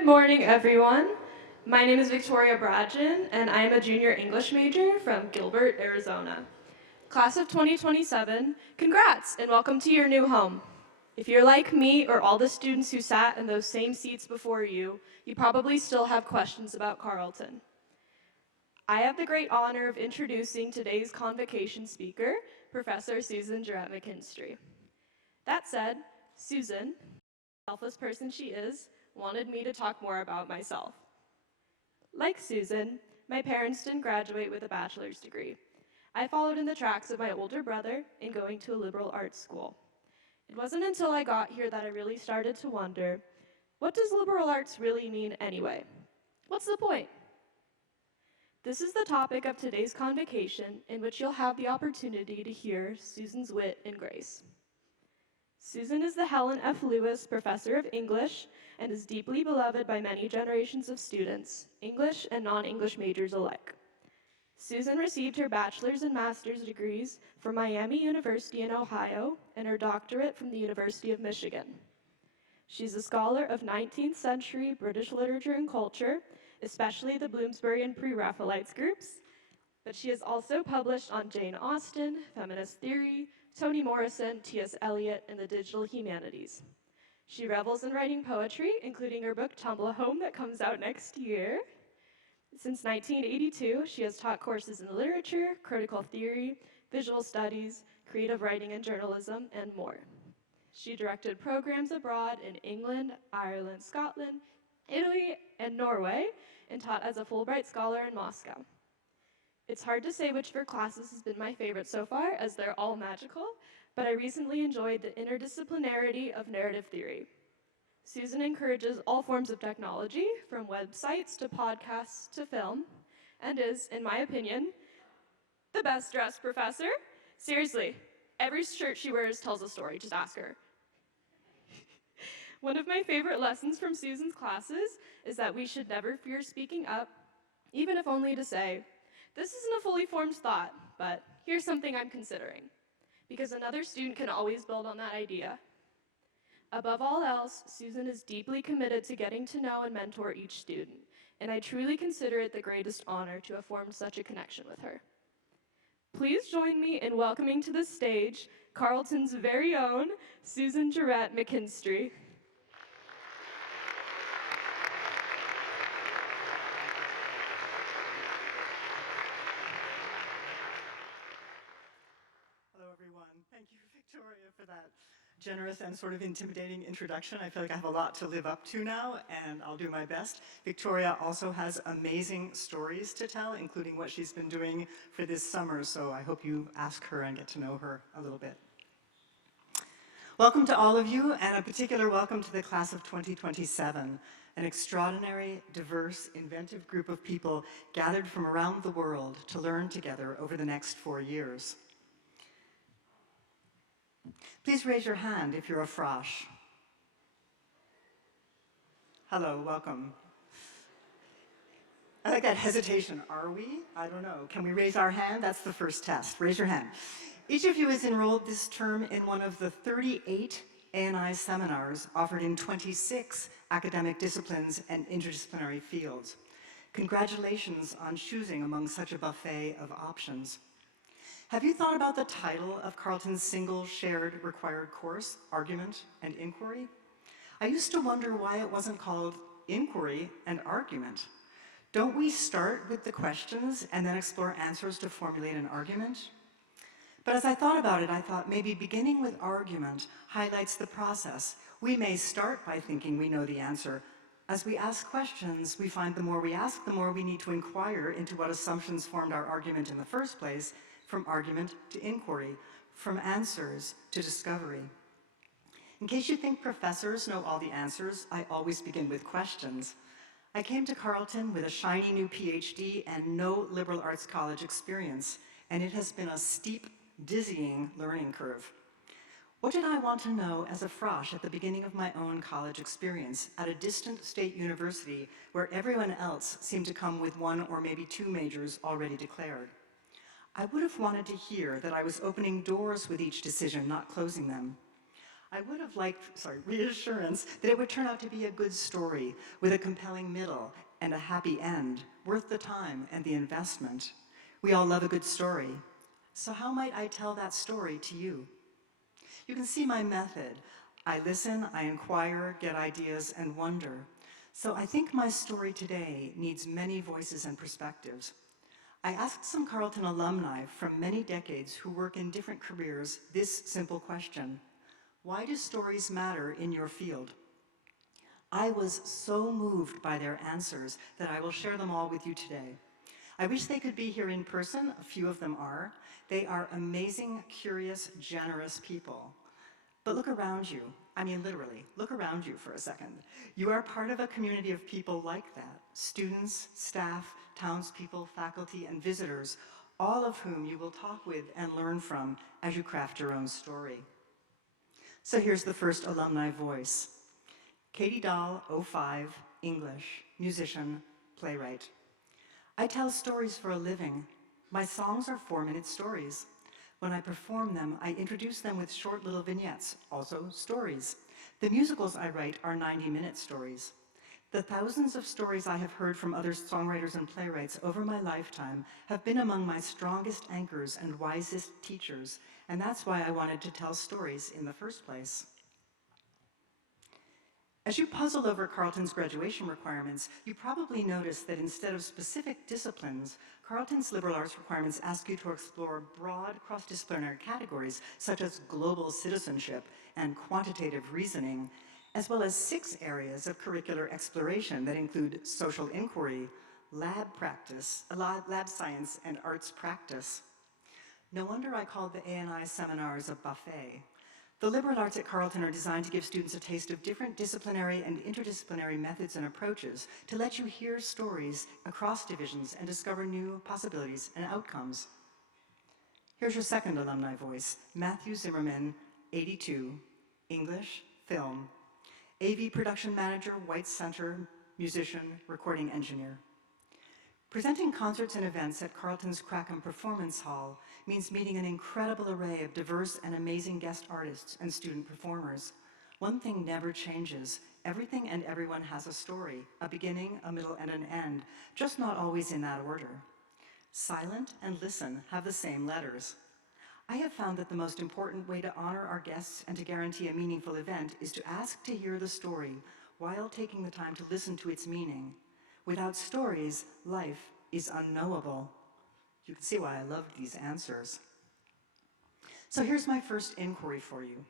Good morning, everyone. My name is Victoria Bradgen, and I am a junior English major from Gilbert, Arizona. Class of 2027, congrats and welcome to your new home. If you're like me or all the students who sat in those same seats before you, you probably still have questions about Carleton. I have the great honor of introducing today's Convocation speaker, Professor Susan Jaret McKinstry. That said, Susan, selfless person she is, wanted me to talk more about myself. Like Susan, my parents didn't graduate with a bachelor's degree. I followed in the tracks of my older brother in going to a liberal arts school. It wasn't until I got here that I really started to wonder, what does liberal arts really mean anyway? What's the point? This is the topic of today's convocation, in which you'll have the opportunity to hear Susan's wit and grace. Susan is the Helen F. Lewis Professor of English and is deeply beloved by many generations of students, English and non-English majors alike. Susan received her bachelor's and master's degrees from Miami University in Ohio and her doctorate from the University of Michigan. She's a scholar of 19th century British literature and culture, especially the Bloomsbury and Pre-Raphaelites groups, but she has also published on Jane Austen, feminist theory, Toni Morrison, T.S. Eliot, and the digital humanities. She revels in writing poetry, including her book Tumblehome that comes out next year. Since 1982, she has taught courses in literature, critical theory, visual studies, creative writing and journalism, and more. She directed programs abroad in England, Ireland, Scotland, Italy, and Norway, and taught as a Fulbright Scholar in Moscow. It's hard to say which of her classes has been my favorite so far, as they're all magical, but I recently enjoyed the interdisciplinarity of narrative theory. Susan encourages all forms of technology, from websites to podcasts to film, and is, in my opinion, the best dressed professor. Seriously, every shirt she wears tells a story, just ask her. One of my favorite lessons from Susan's classes is that we should never fear speaking up, even if only to say, this isn't a fully formed thought, but here's something I'm considering, because another student can always build on that idea. Above all else, Susan is deeply committed to getting to know and mentor each student, and I truly consider it the greatest honor to have formed such a connection with her. Please join me in welcoming to the stage Carleton's very own Susan Jaret McKinstry. Thank you, Victoria, for that generous and sort of intimidating introduction. I feel like I have a lot to live up to now, and I'll do my best. Victoria also has amazing stories to tell, including what she's been doing for this summer, so I hope you ask her and get to know her a little bit. Welcome to all of you, and a particular welcome to the class of 2027, an extraordinary, diverse, inventive group of people gathered from around the world to learn together over the next 4 years. Please raise your hand if you're a frosh. Hello, welcome. I like that hesitation. Are we? I don't know. Can we raise our hand? That's the first test. Raise your hand. Each of you is enrolled this term in one of the 38 A&I seminars offered in 26 academic disciplines and interdisciplinary fields. Congratulations on choosing among such a buffet of options. Have you thought about the title of Carleton's single shared required course, Argument and Inquiry? I used to wonder why it wasn't called Inquiry and Argument. Don't we start with the questions and then explore answers to formulate an argument? But as I thought about it, I thought maybe beginning with argument highlights the process. We may start by thinking we know the answer. As we ask questions, we find the more we ask, the more we need to inquire into what assumptions formed our argument in the first place, from argument to inquiry, from answers to discovery. In case you think professors know all the answers, I always begin with questions. I came to Carleton with a shiny new PhD and no liberal arts college experience, and it has been a steep, dizzying learning curve. What did I want to know as a frosh at the beginning of my own college experience at a distant state university where everyone else seemed to come with 1 or maybe 2 majors already declared? I would have wanted to hear that I was opening doors with each decision, not closing them. I would have liked, reassurance that it would turn out to be a good story with a compelling middle and a happy end, worth the time and the investment. We all love a good story. So how might I tell that story to you? You can see my method. I listen, I inquire, get ideas, and wonder. So I think my story today needs many voices and perspectives. I asked some Carleton alumni from many decades who work in different careers this simple question: why do stories matter in your field? I was so moved by their answers that I will share them all with you today. I wish they could be here in person. A few of them are. They are amazing, curious, generous people. But look around you. I mean, literally, look around you for a second. You are part of a community of people like that: students, staff, townspeople, faculty, and visitors, all of whom you will talk with and learn from as you craft your own story. So here's the first alumni voice. Katie Dahl, 05, English, musician, playwright. I tell stories for a living. My songs are 4-minute stories. When I perform them, I introduce them with short little vignettes, also stories. The musicals I write are 90-minute stories. The thousands of stories I have heard from other songwriters and playwrights over my lifetime have been among my strongest anchors and wisest teachers, and that's why I wanted to tell stories in the first place. As you puzzle over Carleton's graduation requirements, you probably notice that instead of specific disciplines, Carleton's liberal arts requirements ask you to explore broad cross-disciplinary categories such as global citizenship and quantitative reasoning, as well as 6 areas of curricular exploration that include social inquiry, lab science, and arts practice. No wonder I called the A&I seminars a buffet. The liberal arts at Carleton are designed to give students a taste of different disciplinary and interdisciplinary methods and approaches to let you hear stories across divisions and discover new possibilities and outcomes. Here's your second alumni voice, Matthew Zimmerman, 82, English, film, AV production manager, White Center, musician, recording engineer. Presenting concerts and events at Carleton's Crackham Performance Hall means meeting an incredible array of diverse and amazing guest artists and student performers. One thing never changes. Everything and everyone has a story, a beginning, a middle, and an end, just not always in that order. Silent and listen have the same letters. I have found that the most important way to honor our guests and to guarantee a meaningful event is to ask to hear the story while taking the time to listen to its meaning. Without stories, life is unknowable. You can see why I loved these answers. So here's my first inquiry for you.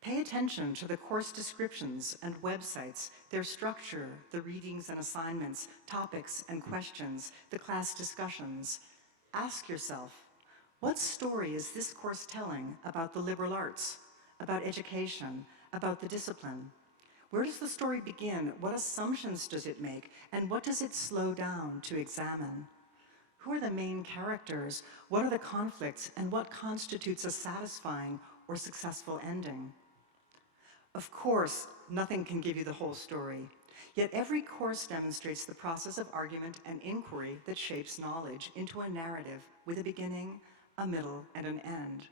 Pay attention to the course descriptions and websites, their structure, the readings and assignments, topics and questions, the class discussions. Ask yourself, what story is this course telling about the liberal arts, about education, about the discipline? Where does the story begin? What assumptions does it make? And what does it slow down to examine? Who are the main characters? What are the conflicts? And what constitutes a satisfying or successful ending? Of course, nothing can give you the whole story. Yet every course demonstrates the process of argument and inquiry that shapes knowledge into a narrative with a beginning, a middle, and an end.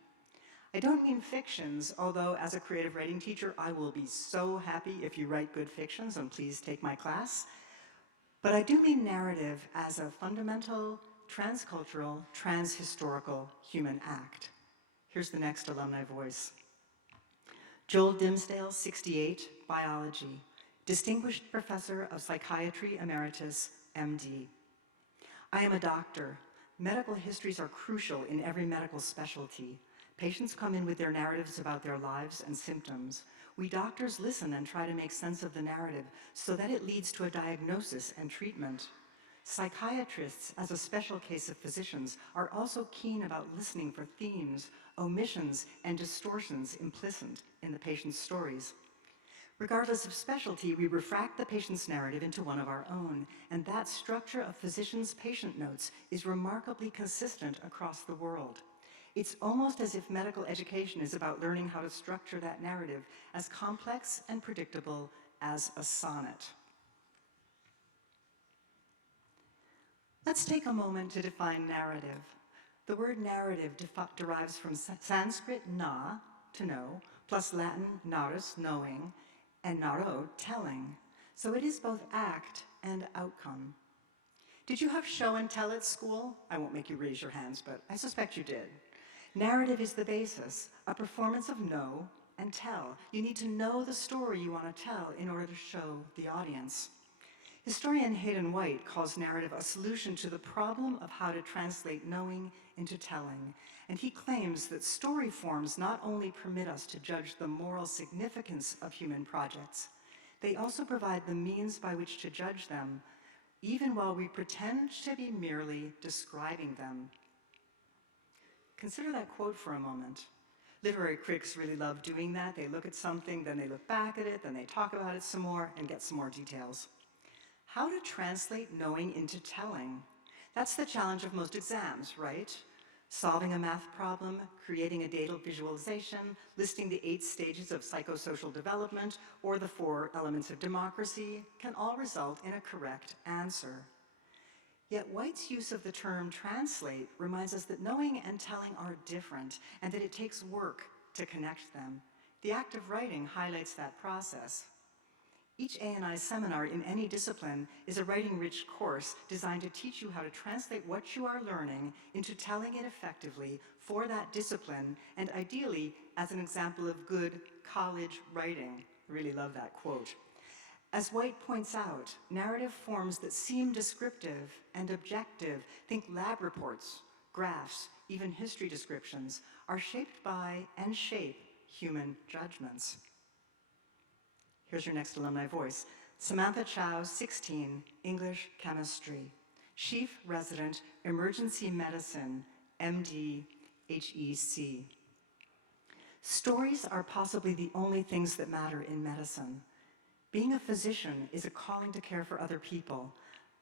I don't mean fictions, although as a creative writing teacher, I will be so happy if you write good fictions, and please take my class. But I do mean narrative as a fundamental, transcultural, transhistorical human act. Here's the next alumni voice. Joel Dimsdale, 68, biology, distinguished professor of psychiatry emeritus, MD. I am a doctor. Medical histories are crucial in every medical specialty. Patients come in with their narratives about their lives and symptoms. We doctors listen and try to make sense of the narrative so that it leads to a diagnosis and treatment. Psychiatrists, as a special case of physicians, are also keen about listening for themes, omissions, and distortions implicit in the patient's stories. Regardless of specialty, we refract the patient's narrative into one of our own, and that structure of physicians' patient notes is remarkably consistent across the world. It's almost as if medical education is about learning how to structure that narrative as complex and predictable as a sonnet. Let's take a moment to define narrative. The word narrative derives from Sanskrit na, to know, plus Latin narus, knowing, and naro, telling. So it is both act and outcome. Did you have show and tell at school? I won't make you raise your hands, but I suspect you did. Narrative is the basis, a performance of know and tell. You need to know the story you want to tell in order to show the audience. Historian Hayden White calls narrative a solution to the problem of how to translate knowing into telling, and he claims that story forms not only permit us to judge the moral significance of human projects, they also provide the means by which to judge them, even while we pretend to be merely describing them. Consider that quote for a moment. Literary critics really love doing that. They look at something, then they look back at it, then they talk about it some more and get some more details. How to translate knowing into telling? That's the challenge of most exams, right? Solving a math problem, creating a data visualization, listing the 8 stages of psychosocial development, or the 4 elements of democracy can all result in a correct answer. Yet White's use of the term translate reminds us that knowing and telling are different and that it takes work to connect them. The act of writing highlights that process. Each A&I seminar in any discipline is a writing-rich course designed to teach you how to translate what you are learning into telling it effectively for that discipline, and ideally as an example of good college writing. I really love that quote. As White points out, narrative forms that seem descriptive and objective, think lab reports, graphs, even history descriptions, are shaped by and shape human judgments. Here's your next alumni voice. Samantha Chow, 16, English chemistry. Chief resident, emergency medicine, MD, HEC. Stories are possibly the only things that matter in medicine. Being a physician is a calling to care for other people.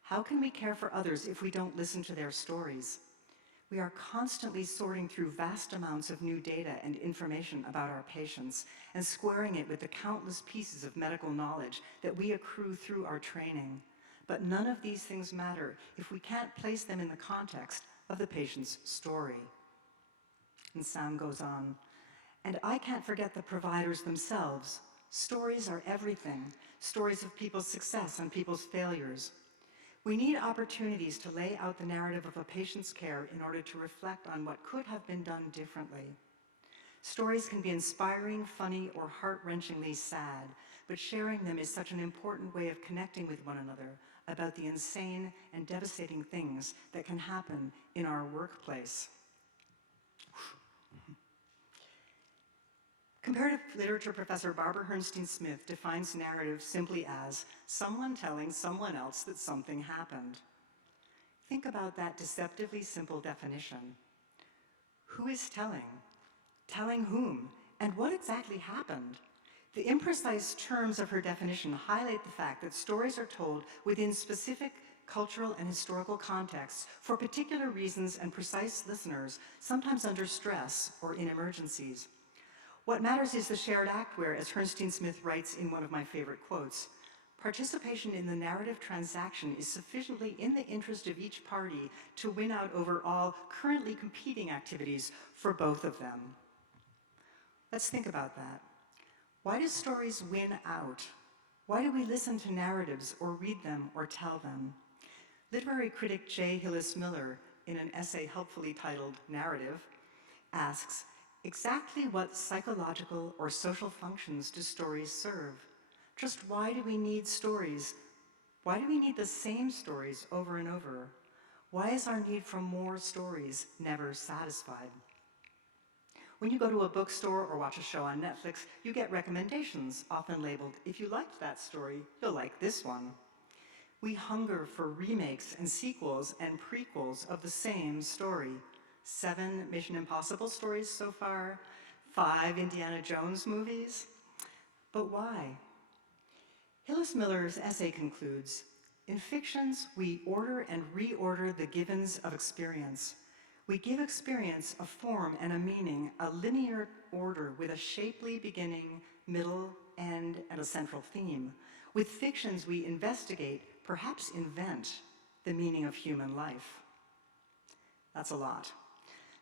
How can we care for others if we don't listen to their stories? We are constantly sorting through vast amounts of new data and information about our patients and squaring it with the countless pieces of medical knowledge that we accrue through our training. But none of these things matter if we can't place them in the context of the patient's story. And Sam goes on, and I can't forget the providers themselves. Stories are everything, stories of people's success and people's failures. We need opportunities to lay out the narrative of a patient's care in order to reflect on what could have been done differently. Stories can be inspiring, funny, or heart-wrenchingly sad, but sharing them is such an important way of connecting with one another about the insane and devastating things that can happen in our workplace. Comparative literature professor Barbara Herrnstein-Smith defines narrative simply as someone telling someone else that something happened. Think about that deceptively simple definition. Who is telling? Telling whom? And what exactly happened? The imprecise terms of her definition highlight the fact that stories are told within specific cultural and historical contexts for particular reasons and precise listeners, sometimes under stress or in emergencies. What matters is the shared act where, as Herrnstein-Smith writes in one of my favorite quotes, participation in the narrative transaction is sufficiently in the interest of each party to win out over all currently competing activities for both of them. Let's think about that. Why do stories win out? Why do we listen to narratives or read them or tell them? Literary critic J. Hillis Miller, in an essay helpfully titled Narrative, asks, exactly what psychological or social functions do stories serve? Just why do we need stories? Why do we need the same stories over and over? Why is our need for more stories never satisfied? When you go to a bookstore or watch a show on Netflix, you get recommendations, often labeled, if you liked that story, you'll like this one. We hunger for remakes and sequels and prequels of the same story. 7 Mission Impossible stories so far, 5 Indiana Jones movies. But why? Hillis Miller's essay concludes, in fictions, we order and reorder the givens of experience. We give experience a form and a meaning, a linear order with a shapely beginning, middle, end, and a central theme. With fictions, we investigate, perhaps invent, the meaning of human life. That's a lot.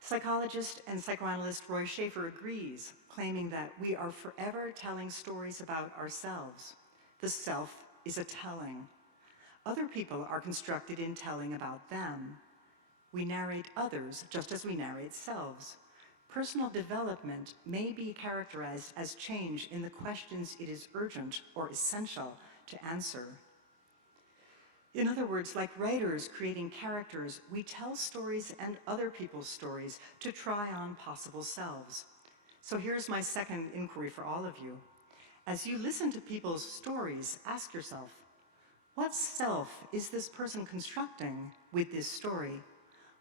Psychologist and psychoanalyst Roy Schaefer agrees, claiming that we are forever telling stories about ourselves. The self is a telling. Other people are constructed in telling about them. We narrate others just as we narrate selves. Personal development may be characterized as change in the questions it is urgent or essential to answer. In other words, like writers creating characters, we tell stories and other people's stories to try on possible selves. So here's my second inquiry for all of you. As you listen to people's stories, ask yourself, what self is this person constructing with this story?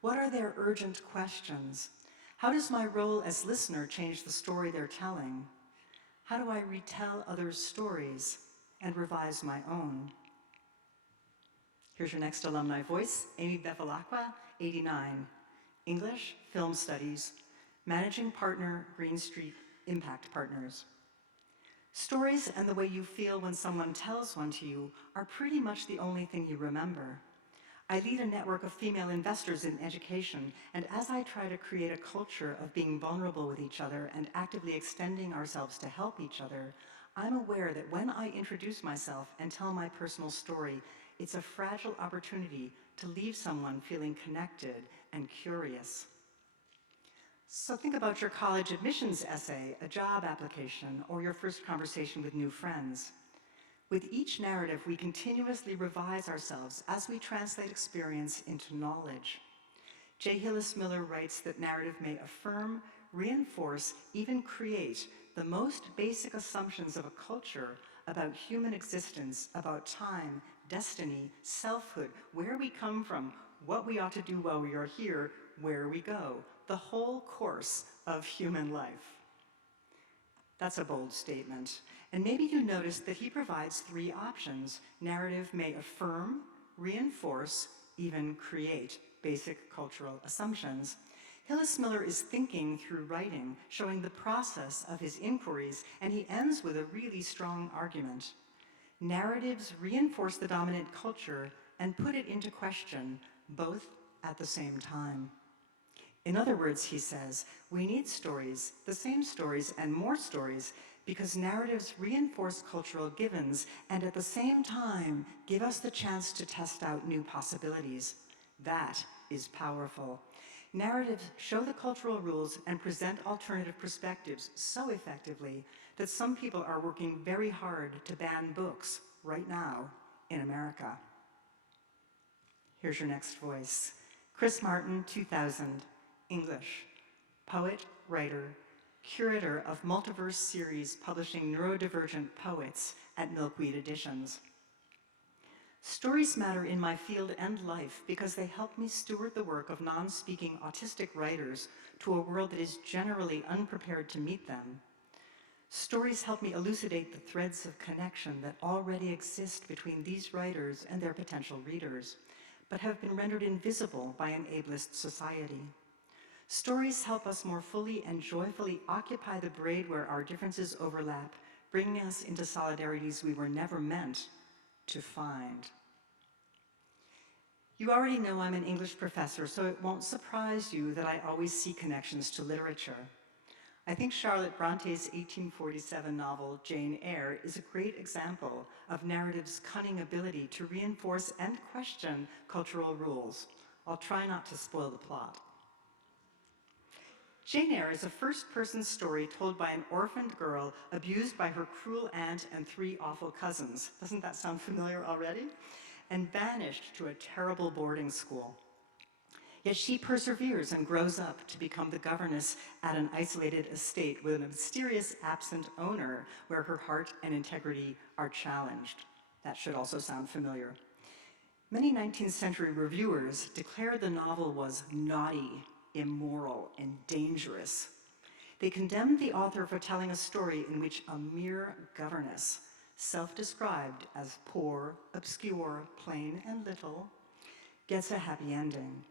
What are their urgent questions? How does my role as listener change the story they're telling? How do I retell others' stories and revise my own? Here's your next alumni voice, Amy Bevilacqua, 89, English, Film Studies, Managing Partner, Green Street Impact Partners. Stories and the way you feel when someone tells one to you are pretty much the only thing you remember. I lead a network of female investors in education, and as I try to create a culture of being vulnerable with each other and actively extending ourselves to help each other, I'm aware that when I introduce myself and tell my personal story, it's a fragile opportunity to leave someone feeling connected and curious. So think about your college admissions essay, a job application, or your first conversation with new friends. With each narrative, we continuously revise ourselves as we translate experience into knowledge. J. Hillis Miller writes that narrative may affirm, reinforce, even create the most basic assumptions of a culture about human existence, about time, destiny, selfhood, where we come from, what we ought to do while we are here, where we go, the whole course of human life. That's a bold statement. And maybe you noticed that he provides three options. Narrative may affirm, reinforce, even create basic cultural assumptions. Hillis Miller is thinking through writing, showing the process of his inquiries, and he ends with a really strong argument. Narratives reinforce the dominant culture and put it into question, both at the same time. In other words, he says, we need stories, the same stories and more stories, because narratives reinforce cultural givens and at the same time give us the chance to test out new possibilities. That is powerful. Narratives show the cultural rules and present alternative perspectives so effectively that some people are working very hard to ban books right now in America. Here's your next voice. Chris Martin, 2000, English, poet, writer, curator of Multiverse series publishing neurodivergent poets at Milkweed Editions. Stories matter in my field and life because they help me steward the work of non-speaking autistic writers to a world that is generally unprepared to meet them. Stories help me elucidate the threads of connection that already exist between these writers and their potential readers, but have been rendered invisible by an ableist society. Stories help us more fully and joyfully occupy the braid where our differences overlap, bringing us into solidarities we were never meant to find. You already know I'm an English professor, so it won't surprise you that I always see connections to literature. I think Charlotte Bronte's 1847 novel, Jane Eyre, is a great example of narrative's cunning ability to reinforce and question cultural rules. I'll try not to spoil the plot. Jane Eyre is a first-person story told by an orphaned girl abused by her cruel aunt and three awful cousins. Doesn't that sound familiar already? And banished to a terrible boarding school. Yet she perseveres and grows up to become the governess at an isolated estate with a mysterious absent owner where her heart and integrity are challenged. That should also sound familiar. Many 19th century reviewers declared the novel was naughty, immoral, and dangerous. They condemned the author for telling a story in which a mere governess, self-described as poor, obscure, plain, and little, gets a happy ending.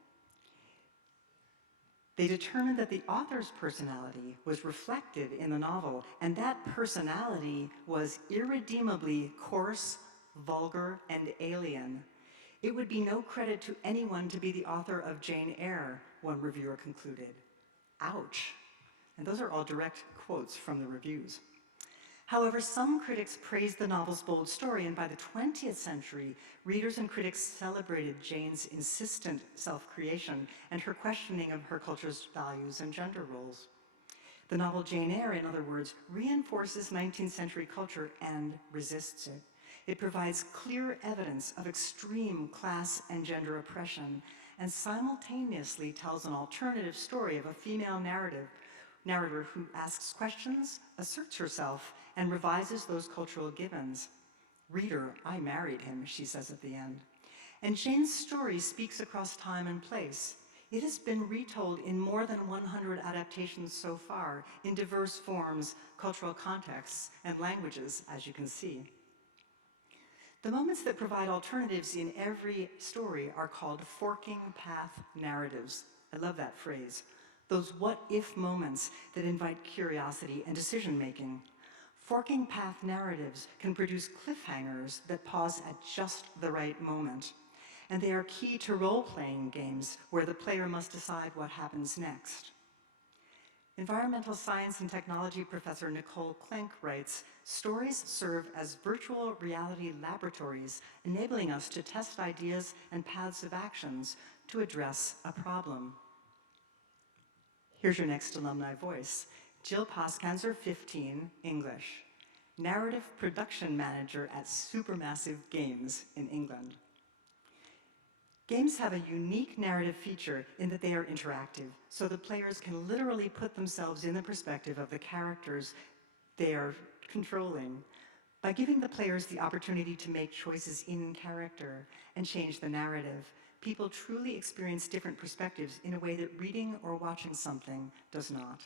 They determined that the author's personality was reflected in the novel, and that personality was irredeemably coarse, vulgar, and alien. It would be no credit to anyone to be the author of Jane Eyre, one reviewer concluded. Ouch. And those are all direct quotes from the reviews. However, some critics praised the novel's bold story, and by the 20th century, readers and critics celebrated Jane's insistent self-creation and her questioning of her culture's values and gender roles. The novel Jane Eyre, in other words, reinforces 19th century culture and resists it. It provides clear evidence of extreme class and gender oppression, and simultaneously tells an alternative story of a female narrator who asks questions, asserts herself, and revises those cultural givens. "Reader, I married him," she says at the end. And Jane's story speaks across time and place. It has been retold in more than 100 adaptations so far, in diverse forms, cultural contexts, and languages, as you can see. The moments that provide alternatives in every story are called forking path narratives. I love that phrase. Those what-if moments that invite curiosity and decision-making. Forking path narratives can produce cliffhangers that pause at just the right moment. And they are key to role-playing games where the player must decide what happens next. Environmental science and technology professor Nicole Klenk writes, "Stories serve as virtual reality laboratories, enabling us to test ideas and paths of actions to address a problem." Here's your next alumni voice. Jill Poskanzer, 15, English. Narrative production manager at Supermassive Games in England. Games have a unique narrative feature in that they are interactive, so the players can literally put themselves in the perspective of the characters they are controlling. By giving the players the opportunity to make choices in character and change the narrative, people truly experience different perspectives in a way that reading or watching something does not.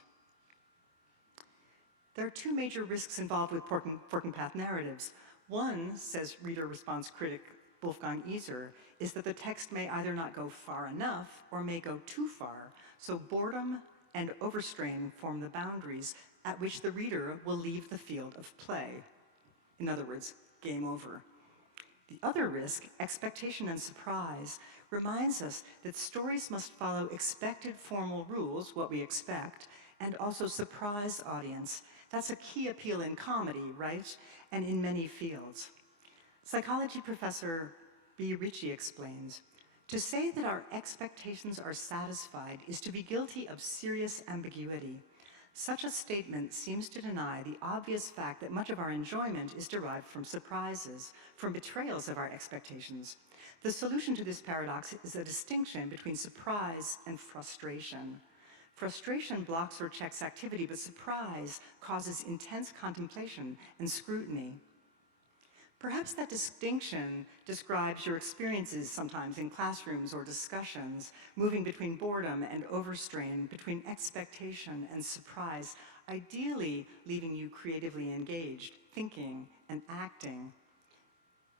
There are two major risks involved with forking path narratives. One, says reader response critic Wolfgang Iser, is that the text may either not go far enough or may go too far, so boredom and overstrain form the boundaries at which the reader will leave the field of play. In other words, game over. The other risk, expectation and surprise, reminds us that stories must follow expected formal rules, what we expect, and also surprise audience. That's a key appeal in comedy, right? And in many fields. Psychology professor B. Ritchie explains, "To say that our expectations are satisfied is to be guilty of serious ambiguity. Such a statement seems to deny the obvious fact that much of our enjoyment is derived from surprises, from betrayals of our expectations. The solution to this paradox is a distinction between surprise and frustration. Frustration blocks or checks activity, but surprise causes intense contemplation and scrutiny." Perhaps that distinction describes your experiences sometimes in classrooms or discussions, moving between boredom and overstrain, between expectation and surprise, ideally leaving you creatively engaged, thinking and acting.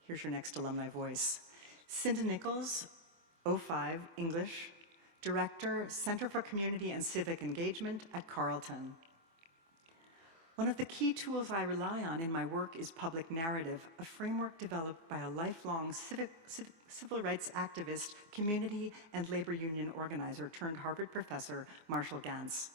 Here's your next alumni voice. Cinda Nichols, 05, English, Director, Center for Community and Civic Engagement at Carleton. "One of the key tools I rely on in my work is public narrative, a framework developed by a lifelong civil rights activist, community and labor union organizer turned Harvard professor, Marshall Gantz.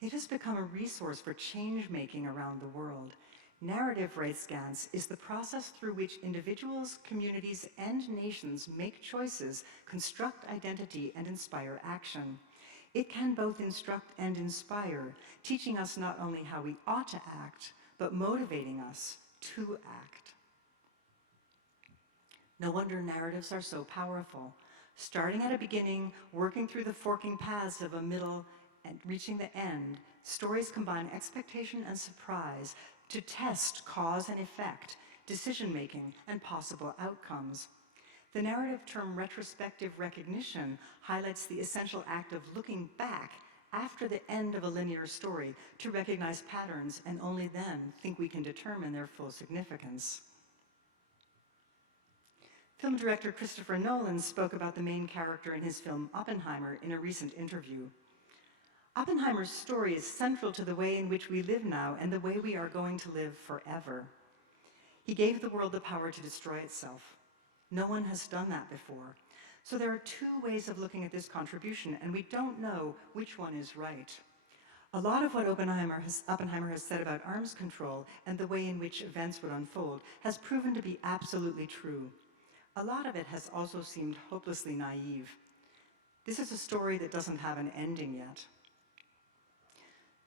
It has become a resource for change-making around the world. Narrative, writes Gantz, is the process through which individuals, communities, and nations make choices, construct identity, and inspire action. It can both instruct and inspire, teaching us not only how we ought to act, but motivating us to act." No wonder narratives are so powerful. Starting at a beginning, working through the forking paths of a middle, and reaching the end, stories combine expectation and surprise to test cause and effect, decision-making, and possible outcomes. The narrative term retrospective recognition highlights the essential act of looking back after the end of a linear story to recognize patterns and only then think we can determine their full significance. Film director Christopher Nolan spoke about the main character in his film Oppenheimer in a recent interview. "Oppenheimer's story is central to the way in which we live now and the way we are going to live forever. He gave the world the power to destroy itself. No one has done that before. So there are two ways of looking at this contribution, and we don't know which one is right. A lot of what Oppenheimer has said about arms control and the way in which events would unfold has proven to be absolutely true. A lot of it has also seemed hopelessly naive. This is a story that doesn't have an ending yet.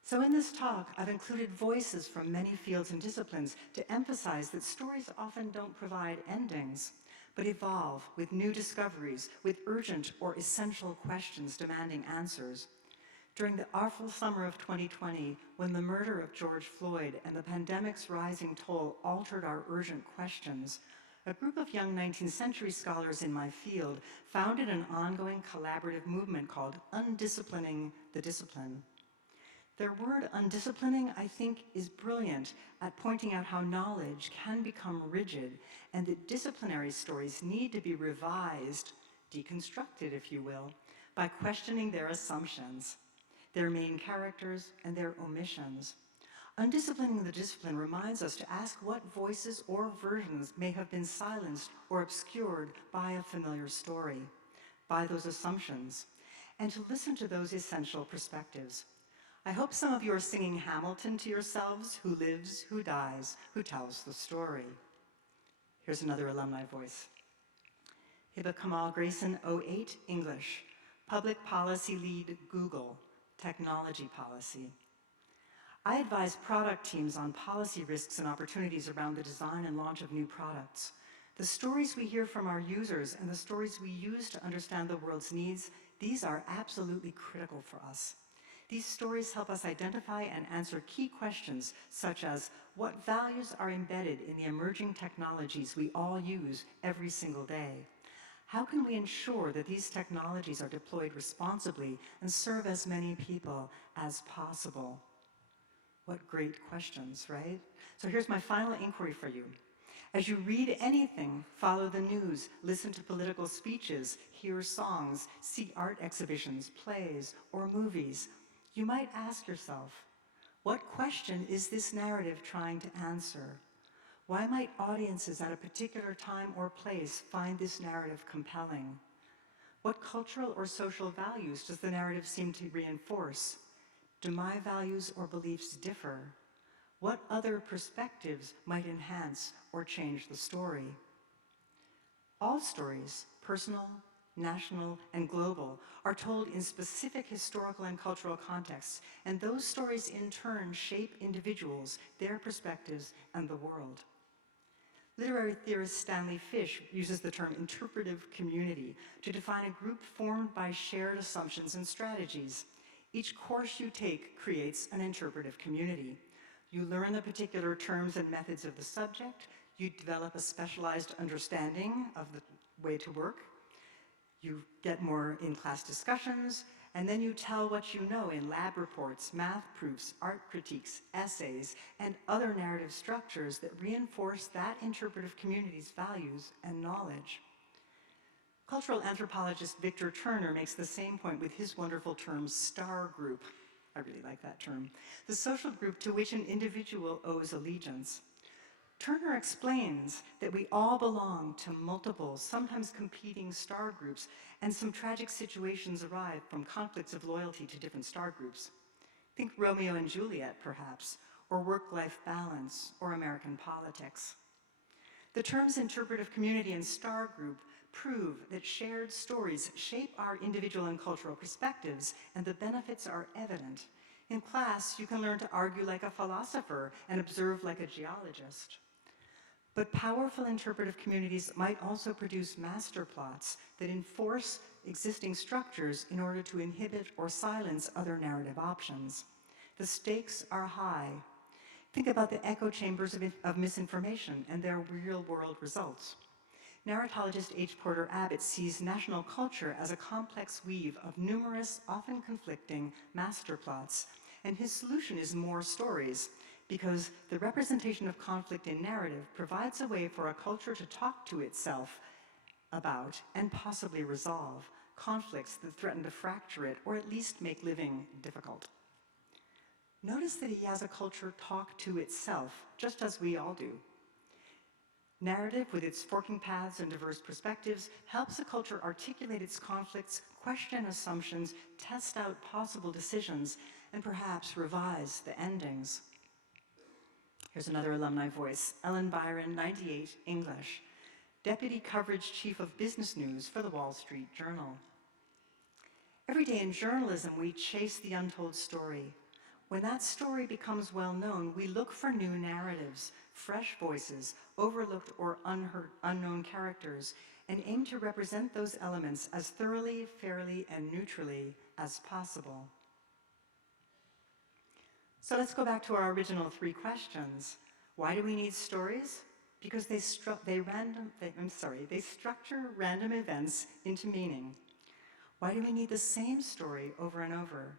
So in this talk, I've included voices from many fields and disciplines to emphasize that stories often don't provide endings, but evolve with new discoveries, with urgent or essential questions demanding answers. During the awful summer of 2020, when the murder of George Floyd and the pandemic's rising toll altered our urgent questions, a group of young 19th century scholars in my field founded an ongoing collaborative movement called Undisciplining the Discipline. Their word undisciplining, I think, is brilliant at pointing out how knowledge can become rigid and that disciplinary stories need to be revised, deconstructed, if you will, by questioning their assumptions, their main characters, and their omissions. Undisciplining the discipline reminds us to ask what voices or versions may have been silenced or obscured by a familiar story, by those assumptions, and to listen to those essential perspectives. I hope some of you are singing Hamilton to yourselves, who lives, who dies, who tells the story. Here's another alumni voice. Hiba Kamal Grayson, 08, English, Public Policy Lead, Google, Technology Policy. I advise product teams on policy risks and opportunities around the design and launch of new products. The stories we hear from our users and the stories we use to understand the world's needs, these are absolutely critical for us. These stories help us identify and answer key questions such as what values are embedded in the emerging technologies we all use every single day? How can we ensure that these technologies are deployed responsibly and serve as many people as possible? What great questions, right? So here's my final inquiry for you. As you read anything, follow the news, listen to political speeches, hear songs, see art exhibitions, plays, or movies, you might ask yourself, what question is this narrative trying to answer? Why might audiences at a particular time or place find this narrative compelling? What cultural or social values does the narrative seem to reinforce? Do my values or beliefs differ? What other perspectives might enhance or change the story? All stories, personal, national, and global, are told in specific historical and cultural contexts, and those stories in turn shape individuals, their perspectives, and the world. Literary theorist Stanley Fish uses the term interpretive community to define a group formed by shared assumptions and strategies. Each course you take creates an interpretive community. You learn the particular terms and methods of the subject, you develop a specialized understanding of the way to work, you get more in-class discussions, and then you tell what you know in lab reports, math proofs, art critiques, essays, and other narrative structures that reinforce that interpretive community's values and knowledge. Cultural anthropologist Victor Turner makes the same point with his wonderful term, star group. I really like that term. The social group to which an individual owes allegiance. Turner explains that we all belong to multiple, sometimes competing star groups, and some tragic situations arise from conflicts of loyalty to different star groups. Think Romeo and Juliet, perhaps, or work-life balance, or American politics. The terms interpretive community and star group prove that shared stories shape our individual and cultural perspectives, and the benefits are evident. In class, you can learn to argue like a philosopher and observe like a geologist. But powerful interpretive communities might also produce master plots that enforce existing structures in order to inhibit or silence other narrative options. The stakes are high. Think about the echo chambers of misinformation and their real-world results. Narratologist H. Porter Abbott sees national culture as a complex weave of numerous, often conflicting master plots, and his solution is more stories, because the representation of conflict in narrative provides a way for a culture to talk to itself about and possibly resolve conflicts that threaten to fracture it or at least make living difficult. Notice that he has a culture talk to itself, just as we all do. Narrative, with its forking paths and diverse perspectives, helps a culture articulate its conflicts, question assumptions, test out possible decisions, and perhaps revise the endings. Here's another alumni voice, Ellen Byron, 98, English, Deputy Coverage Chief of Business News for the Wall Street Journal. Every day in journalism, we chase the untold story. When that story becomes well known, we look for new narratives, fresh voices, overlooked or unknown characters, and aim to represent those elements as thoroughly, fairly, and neutrally as possible. So let's go back to our original 3 questions. Why do we need stories? Because they structure random events into meaning. Why do we need the same story over and over?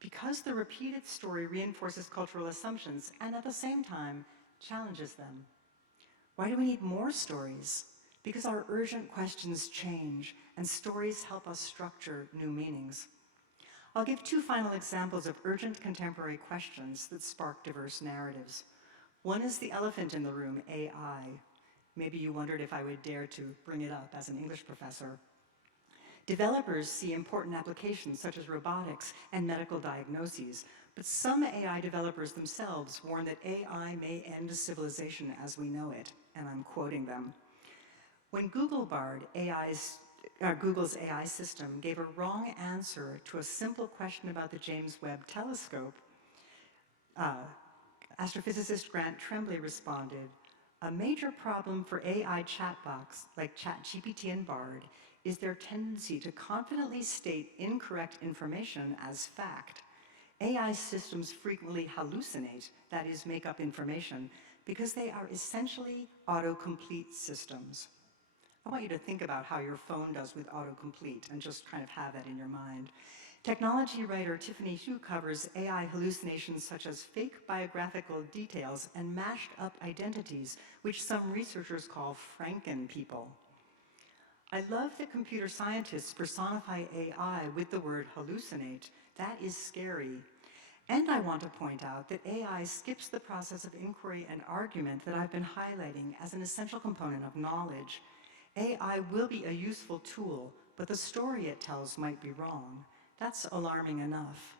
Because the repeated story reinforces cultural assumptions and at the same time challenges them. Why do we need more stories? Because our urgent questions change and stories help us structure new meanings. I'll give 2 final examples of urgent contemporary questions that spark diverse narratives. One is the elephant in the room, AI. Maybe you wondered if I would dare to bring it up as an English professor. Developers see important applications such as robotics and medical diagnoses, but some AI developers themselves warn that AI may end civilization as we know it, and I'm quoting them. When Google Bard, Google's AI system, gave a wrong answer to a simple question about the James Webb Telescope, astrophysicist Grant Tremblay responded, "A major problem for AI chatbots like ChatGPT and Bard is their tendency to confidently state incorrect information as fact. AI systems frequently hallucinate, that is, make up information, because they are essentially autocomplete systems." I want you to think about how your phone does with autocomplete and just kind of have that in your mind. Technology writer Tiffany Hugh covers AI hallucinations such as fake biographical details and mashed up identities, which some researchers call Franken-people. I love that computer scientists personify AI with the word hallucinate. That is scary. And I want to point out that AI skips the process of inquiry and argument that I've been highlighting as an essential component of knowledge. AI will be a useful tool, but the story it tells might be wrong. That's alarming enough.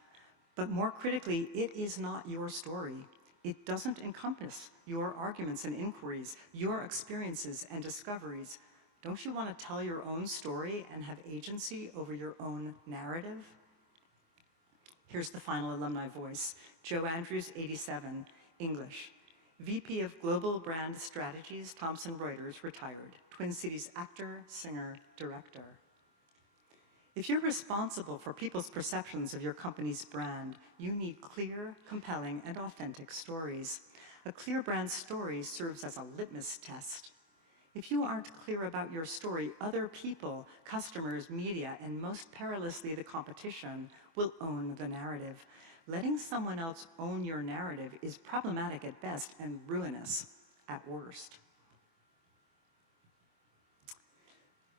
But more critically, it is not your story. It doesn't encompass your arguments and inquiries, your experiences and discoveries. Don't you want to tell your own story and have agency over your own narrative? Here's the final alumni voice, Joe Andrews, 87, English. VP of Global Brand Strategies, Thomson Reuters, retired. Twin Cities actor, singer, director. If you're responsible for people's perceptions of your company's brand, you need clear, compelling, and authentic stories. A clear brand story serves as a litmus test. If you aren't clear about your story, other people, customers, media, and most perilously the competition, will own the narrative. Letting someone else own your narrative is problematic at best and ruinous at worst.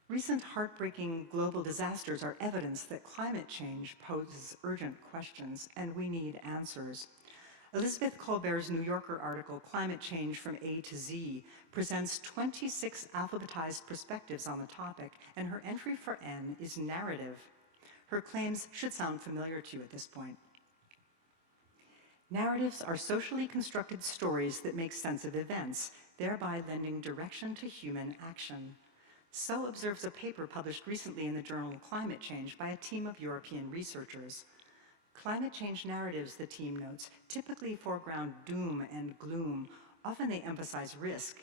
Recent heartbreaking global disasters are evidence that climate change poses urgent questions, and we need answers. Elizabeth Kolbert's New Yorker article, Climate Change from A to Z, presents 26 alphabetized perspectives on the topic, and her entry for N is narrative. Her claims should sound familiar to you at this point. Narratives are socially constructed stories that make sense of events, thereby lending direction to human action. So observes a paper published recently in the journal Climate Change by a team of European researchers. Climate change narratives, the team notes, typically foreground doom and gloom. Often they emphasize risk.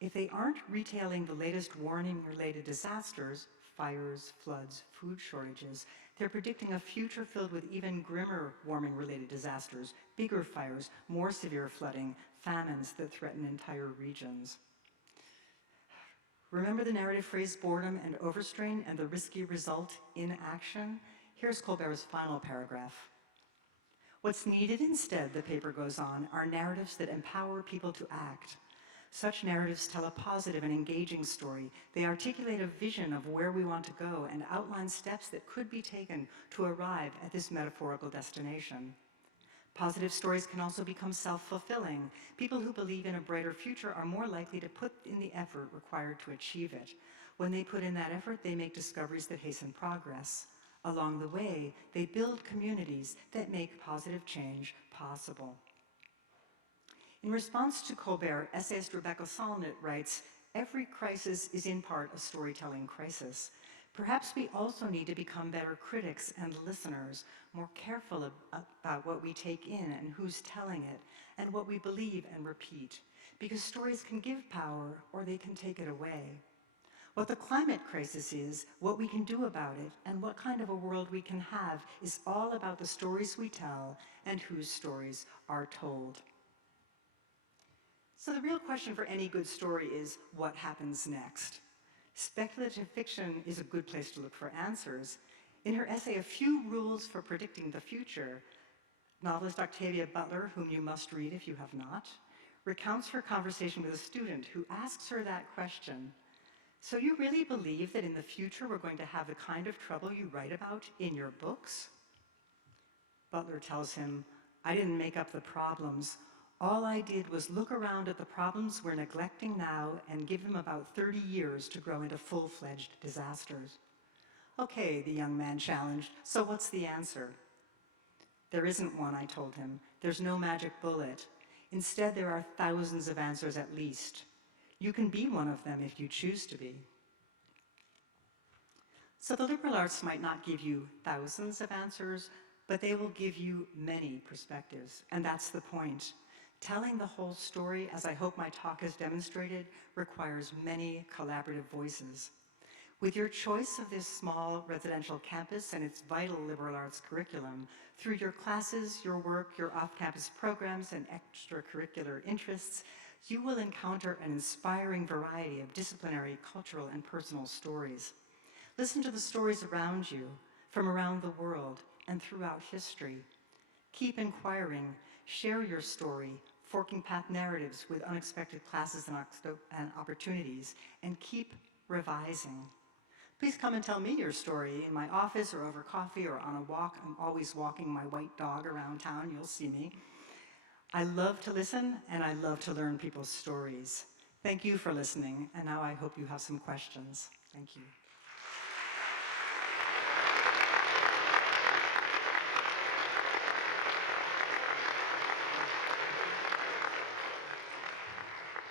If they aren't retailing the latest warming-related disasters, fires, floods, food shortages, they're predicting a future filled with even grimmer warming-related disasters, bigger fires, more severe flooding, famines that threaten entire regions. Remember the narrative phrase boredom and overstrain and the risky result inaction? Here's Kolbert's final paragraph. What's needed instead, the paper goes on, are narratives that empower people to act. Such narratives tell a positive and engaging story. They articulate a vision of where we want to go and outline steps that could be taken to arrive at this metaphorical destination. Positive stories can also become self-fulfilling. People who believe in a brighter future are more likely to put in the effort required to achieve it. When they put in that effort, they make discoveries that hasten progress. Along the way, they build communities that make positive change possible. In response to Colbert, essayist Rebecca Solnit writes, "Every crisis is in part a storytelling crisis. Perhaps we also need to become better critics and listeners, more careful about what we take in and who's telling it, and what we believe and repeat, because stories can give power or they can take it away. What the climate crisis is, what we can do about it, and what kind of a world we can have is all about the stories we tell and whose stories are told." So the real question for any good story is, what happens next? Speculative fiction is a good place to look for answers. In her essay, A Few Rules for Predicting the Future, novelist Octavia Butler, whom you must read if you have not, recounts her conversation with a student who asks her that question. "So you really believe that in the future we're going to have the kind of trouble you write about in your books?" Butler tells him, "I didn't make up the problems. All I did was look around at the problems we're neglecting now and give them about 30 years to grow into full-fledged disasters." "Okay," the young man challenged, "so what's the answer?" "There isn't one," I told him. "There's no magic bullet. Instead, there are thousands of answers at least. You can be one of them if you choose to be." So the liberal arts might not give you thousands of answers, but they will give you many perspectives, and that's the point. Telling the whole story, as I hope my talk has demonstrated, requires many collaborative voices. With your choice of this small residential campus and its vital liberal arts curriculum, through your classes, your work, your off-campus programs, and extracurricular interests, you will encounter an inspiring variety of disciplinary, cultural, and personal stories. Listen to the stories around you, from around the world, and throughout history. Keep inquiring, share your story, forking path narratives with unexpected classes and opportunities, and keep revising. Please come and tell me your story in my office or over coffee or on a walk. I'm always walking my white dog around town, you'll see me. I love to listen and I love to learn people's stories. Thank you for listening, and now I hope you have some questions. Thank you.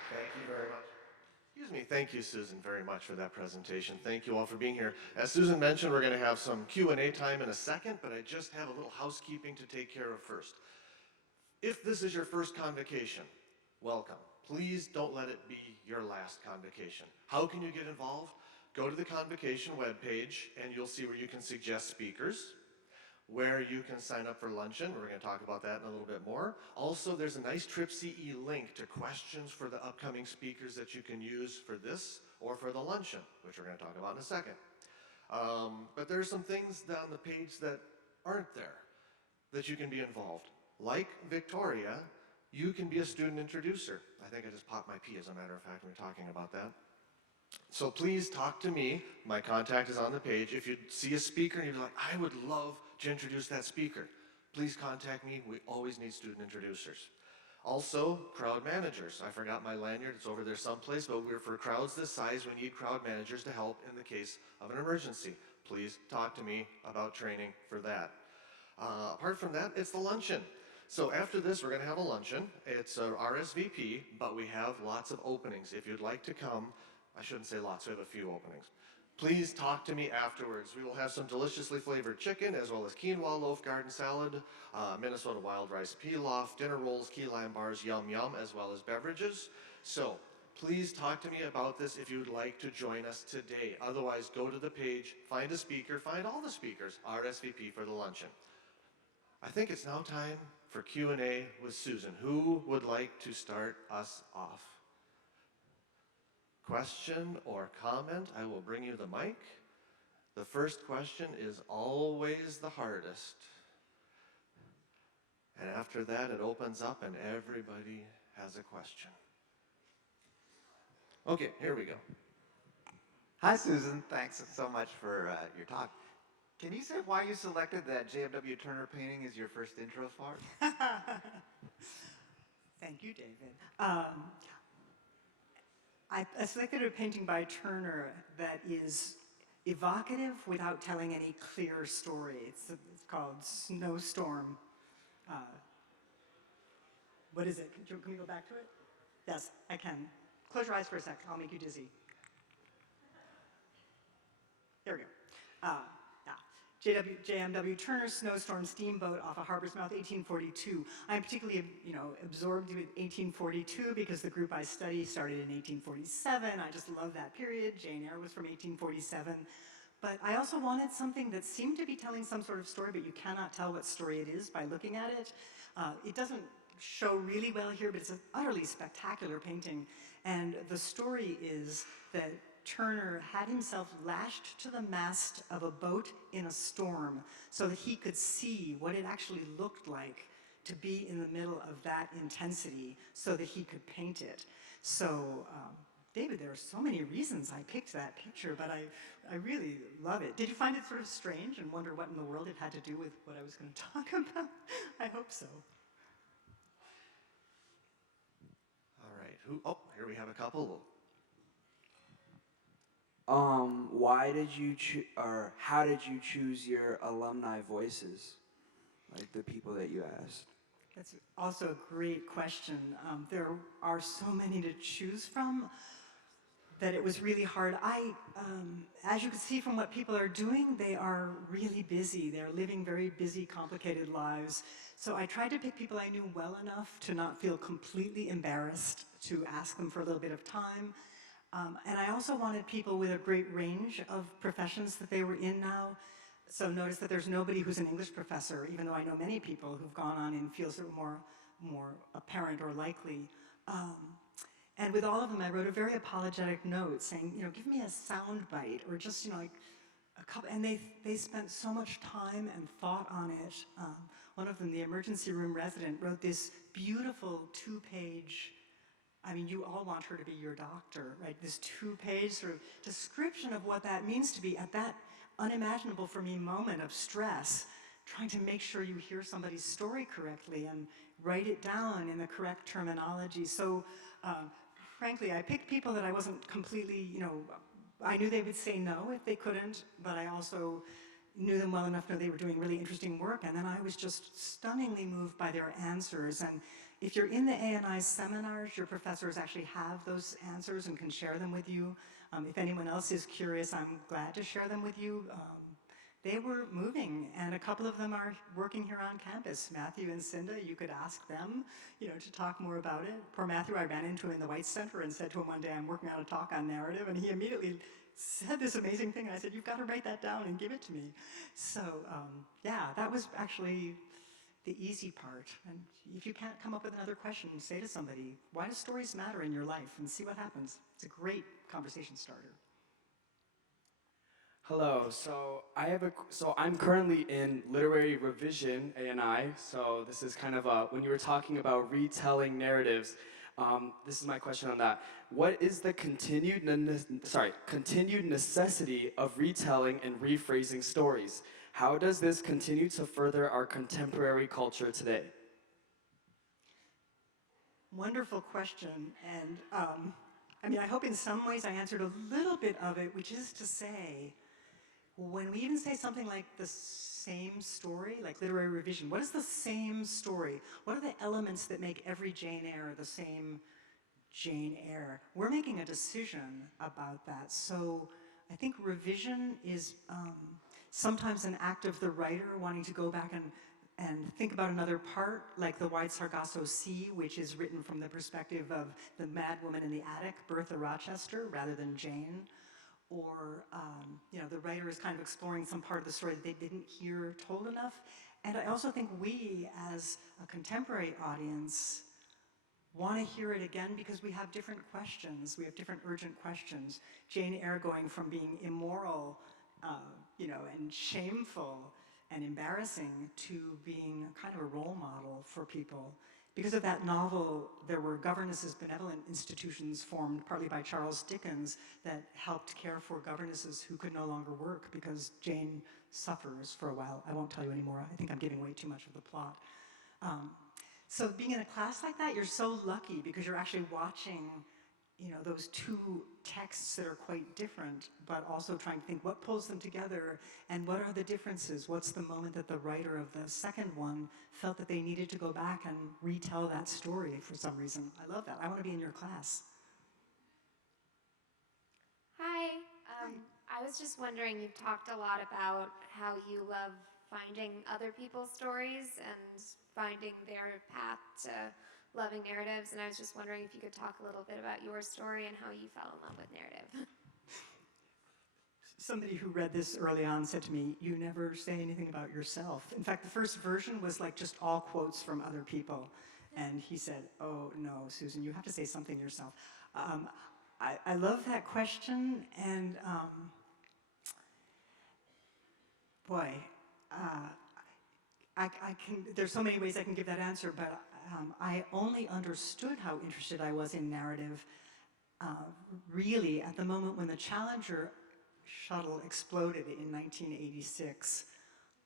Thank you very much. Excuse me. Thank you, Susan, very much for that presentation. Thank you all for being here. As Susan mentioned, we're going to have some Q&A time in a second, but I just have a little housekeeping to take care of first. If this is your first convocation, welcome. Please don't let it be your last convocation. How can you get involved? Go to the Convocation webpage, and you'll see where you can suggest speakers, where you can sign up for luncheon. We're going to talk about that in a little bit more. Also, there's a nice Trip CE link to questions for the upcoming speakers that you can use for this or for the luncheon, which we're going to talk about in a second. But there's some things down the page that aren't there that you can be involved. Like Victoria, you can be a student introducer. I think I just popped my P, as a matter of fact, when we're talking about that. So please talk to me. My contact is on the page. If you see a speaker and you're like, I would love to introduce that speaker, please contact me. We always need student introducers. Also, crowd managers. I forgot my lanyard. It's over there someplace, but for crowds this size, we need crowd managers to help in the case of an emergency. Please talk to me about training for that. Apart from that, it's the luncheon. So after this, we're going to have a luncheon. It's a RSVP, but we have lots of openings. If you'd like to come, I shouldn't say lots, we have a few openings. Please talk to me afterwards. We will have some deliciously flavored chicken, as well as quinoa loaf garden salad, Minnesota wild rice pilaf, dinner rolls, key lime bars, yum yum, as well as beverages. So please talk to me about this if you'd like to join us today. Otherwise, go to the page, find a speaker, find all the speakers, RSVP for the luncheon. I think it's now time for Q&A with Susan. Who would like to start us off? Question or comment? I will bring you the mic. The first question is always the hardest. And after that, it opens up and everybody has a question. Okay, here we go. Hi, Susan. Thanks so much for your talk. Can you say why you selected that J.W. Turner painting as your first intro part? Thank you, David. I selected a painting by Turner that is evocative without telling any clear story. It's called Snowstorm. What is it? Can we go back to it? Yes, I can. Close your eyes for a sec. I'll make you dizzy. There we go. J.M.W. Turner's Snowstorm Steamboat off of Harbour's Mouth, 1842. I'm particularly, absorbed with 1842 because the group I study started in 1847. I just love that period. Jane Eyre was from 1847. But I also wanted something that seemed to be telling some sort of story, but you cannot tell what story it is by looking at it. It doesn't show really well here, but it's an utterly spectacular painting. And the story is that Turner had himself lashed to the mast of a boat in a storm so that he could see what it actually looked like to be in the middle of that intensity so that he could paint it. So, David, there are so many reasons I picked that picture, but I really love it. Did you find it sort of strange and wonder what in the world it had to do with what I was going to talk about? I hope so. All right. Oh, here we have a couple. Why did you or how did you choose your alumni voices, like the people that you asked? That's also a great question. There are so many to choose from that it was really hard. As you can see from what people are doing, they are really busy. They're living very busy, complicated lives. So I tried to pick people I knew well enough to not feel completely embarrassed to ask them for a little bit of time. And I also wanted people with a great range of professions that they were in now. So notice that there's nobody who's an English professor, even though I know many people who've gone on in fields that are more apparent or likely. And with all of them, I wrote a very apologetic note saying, give me a sound bite or just, like a couple. And they spent so much time and thought on it. One of them, the emergency room resident, wrote this beautiful 2-page, you all want her to be your doctor, right? This 2-page sort of description of what that means to be at that unimaginable for me moment of stress, trying to make sure you hear somebody's story correctly and write it down in the correct terminology. So, frankly, I picked people that I wasn't completely, I knew they would say no if they couldn't, but I also knew them well enough to know they were doing really interesting work, and then I was just stunningly moved by their answers. And if you're in the ANI seminars, your professors actually have those answers and can share them with you. If anyone else is curious, I'm glad to share them with you. They were moving, and a couple of them are working here on campus. Matthew and Cinda, you could ask them, to talk more about it. Poor Matthew, I ran into him in the White Center and said to him one day, I'm working on a talk on narrative, and he immediately said this amazing thing. I said, you've got to write that down and give it to me. So, yeah, that was actually the easy part. And if you can't come up with another question, say to somebody, why do stories matter in your life? And see what happens. It's a great conversation starter. Hello. So I'm currently in literary revision ANI. So this is kind of when you were talking about retelling narratives. This is my question on that. What is the continued necessity of retelling and rephrasing stories? How does this continue to further our contemporary culture today? Wonderful question. And I hope in some ways I answered a little bit of it, which is to say, when we even say something like the same story, like literary revision, what is the same story? What are the elements that make every Jane Eyre the same Jane Eyre? We're making a decision about that. So I think revision is sometimes an act of the writer wanting to go back and think about another part, like the Wide Sargasso Sea, which is written from the perspective of the mad woman in the attic, Bertha Rochester, rather than Jane. Or, the writer is kind of exploring some part of the story that they didn't hear told enough. And I also think we, as a contemporary audience, want to hear it again because we have different questions. We have different urgent questions. Jane Eyre going from being immoral, and shameful and embarrassing to being kind of a role model for people. Because of that novel, there were governesses, benevolent institutions formed partly by Charles Dickens that helped care for governesses who could no longer work because Jane suffers for a while. I won't tell you anymore. I think I'm giving away too much of the plot. So being in a class like that, you're so lucky because you're actually watching, those two texts that are quite different, but also trying to think what pulls them together and what are the differences? What's the moment that the writer of the second one felt that they needed to go back and retell that story for some reason? I love that. I want to be in your class. Hi. I was just wondering, you've talked a lot about how you love finding other people's stories and finding their path to loving narratives, and I was just wondering if you could talk a little bit about your story and how you fell in love with narrative. Somebody who read this early on said to me, "You never say anything about yourself." In fact, the first version was like just all quotes from other people. And he said, "Oh no, Susan, you have to say something yourself." I love that question, and boy, there's so many ways I can give that answer, but I only understood how interested I was in narrative really at the moment when the Challenger shuttle exploded in 1986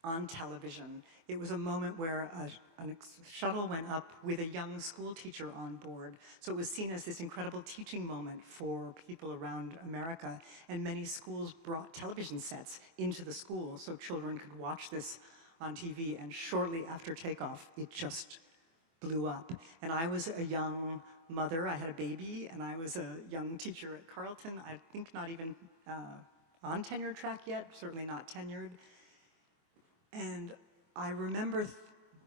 on television. It was a moment where a shuttle went up with a young school teacher on board. So it was seen as this incredible teaching moment for people around America. And many schools brought television sets into the school so children could watch this on TV. And shortly after takeoff, it just blew up. And I was a young mother, I had a baby, and I was a young teacher at Carleton. I think not even on tenure track yet, certainly not tenured. And I remember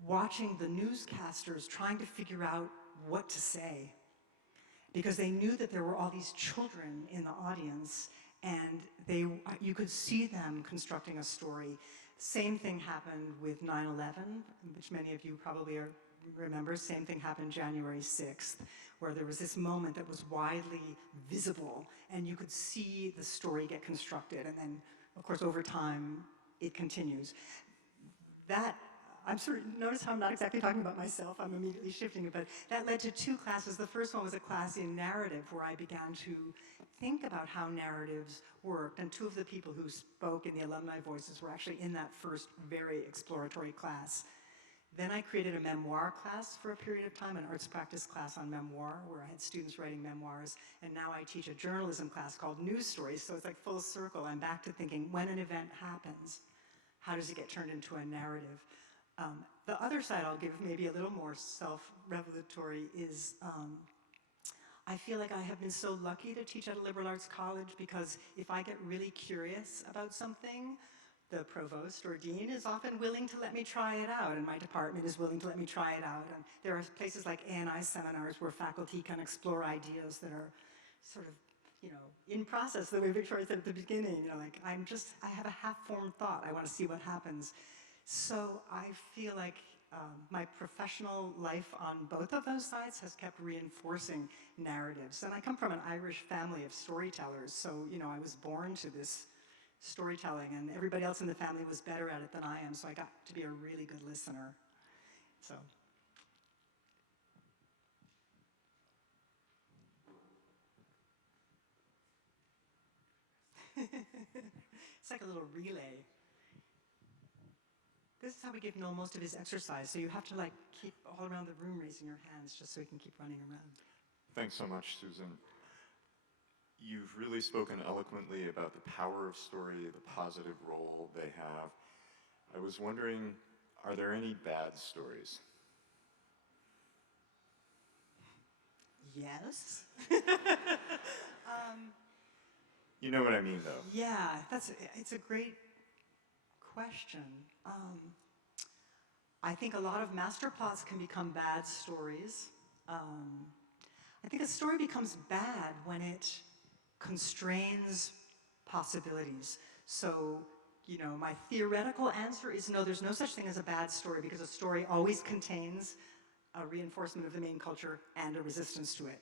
watching the newscasters trying to figure out what to say because they knew that there were all these children in the audience and you could see them constructing a story. Same thing happened with 9/11, which many of you probably remember. Same thing happened January 6th, where there was this moment that was widely visible and you could see the story get constructed. And then, of course, over time, it continues. Notice how I'm not exactly talking about myself, I'm immediately shifting it, but that led to two classes. The first one was a class in narrative where I began to think about how narratives worked, and two of the people who spoke in the alumni voices were actually in that first very exploratory class. Then I created a memoir class for a period of time, an arts practice class on memoir, where I had students writing memoirs, and now I teach a journalism class called News Stories, so it's like full circle. I'm back to thinking, when an event happens, how does it get turned into a narrative? The other side I'll give, maybe a little more self-revelatory, is I feel like I have been so lucky to teach at a liberal arts college because if I get really curious about something, the provost or dean is often willing to let me try it out, and my department is willing to let me try it out. And there are places like A&I seminars where faculty can explore ideas that are sort of, in process, the way Victoria said at the beginning, I have a half-formed thought, I want to see what happens. So I feel like my professional life on both of those sides has kept reinforcing narratives. And I come from an Irish family of storytellers, so I was born to this storytelling, and everybody else in the family was better at it than I am, so I got to be a really good listener. So. It's like a little relay. This is how we give Noel most of his exercise, so you have to keep all around the room raising your hands just so he can keep running around. Thanks so much, Susan. You've really spoken eloquently about the power of story, the positive role they have. I was wondering, are there any bad stories? Yes. You know what I mean, though. Yeah, it's a great question. I think a lot of master plots can become bad stories. I think a story becomes bad when it constrains possibilities. So, my theoretical answer is no, there's no such thing as a bad story because a story always contains a reinforcement of the main culture and a resistance to it.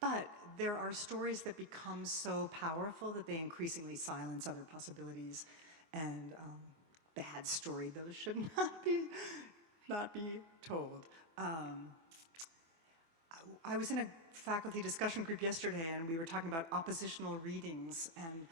But there are stories that become so powerful that they increasingly silence other possibilities. And bad story, those should not be told. I was in a faculty discussion group yesterday, and we were talking about oppositional readings, and